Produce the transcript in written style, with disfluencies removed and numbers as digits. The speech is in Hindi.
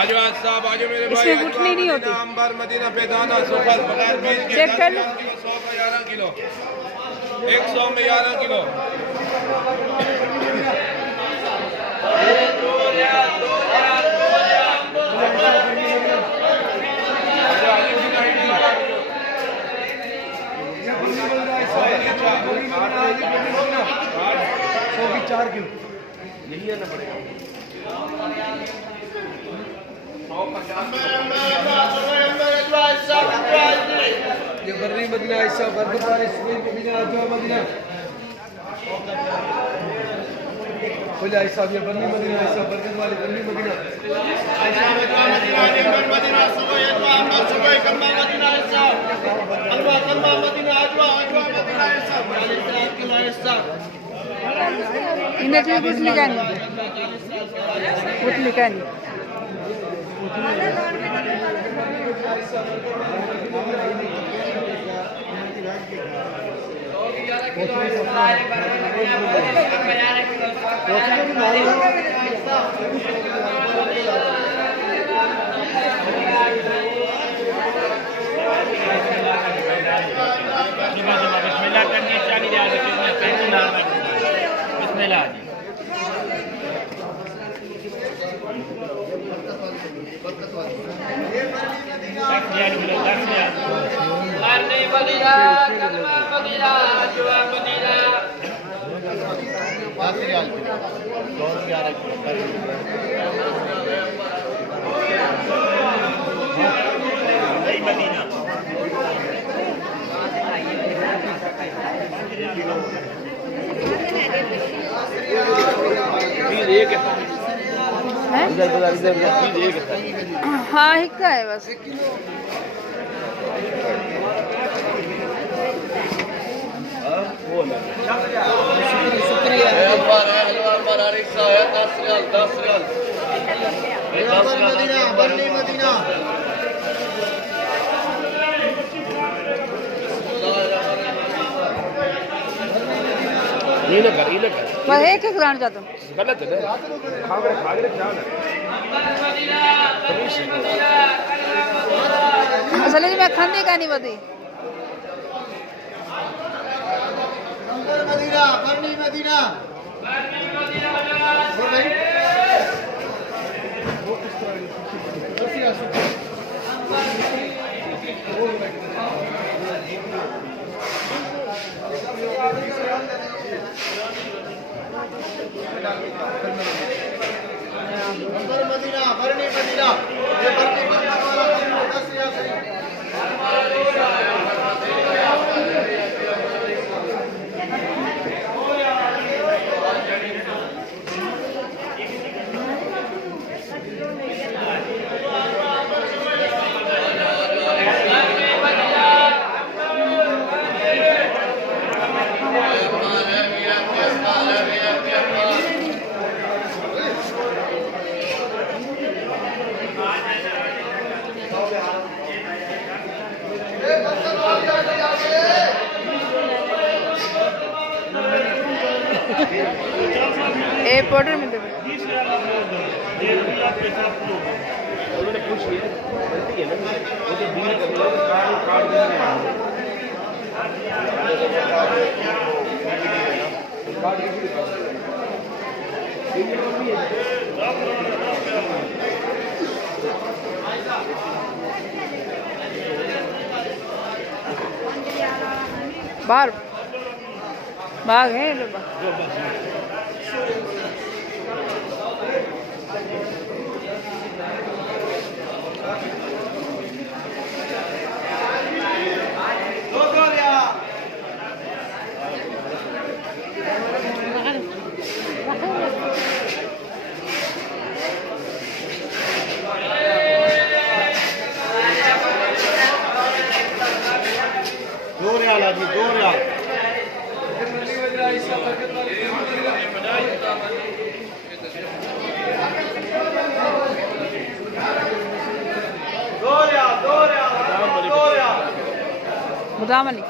आज साहब आज मेरे भाई इसमें गुठली नहीं होती। अंबर मदीना बेदाना सुफल बगैर बीज के चेक कर 100 में 11 किलो 100 में 11 किलो चार किलो यही है ना पड़ेगा ये बर्री मदीना ऐसा बरकत वाले सुबह मदीना अजवा मदीना बोले ऐसा ये बर्री मदीना ऐसा बरकत वाले बर्री मदीना ऐसा अजवा मदीना निमर मदीना सुबह अजवा अम्मा सुबह कम्मा मदीना ऐसा अलवा कम्मा मदीना अजवा अजवा मदीना ऐसा 40 किलो ऐसा इन्हें कुछ लिखा नहीं बिस्मिल्लाह करनी चाहिए यार इसमें पैसे ना बिस्मिल्लाह जी हाँ हिक्का है बस शुक्रिया मदीना बर्री मदीना ये ना कर बस एक एक लाना चाहता हूँ गलत है खा के क्या असल में मैं खाने का नहीं बती Medina Barri Medina Medina Barri Medina ये बर्री मदीना वाला 10,000 से एयरपोर्ट में देवे उन्होंने पूछ लिया गलती है ना वो तो बिल कर कार्ड बाहर बाघ है लोग बदाम वाली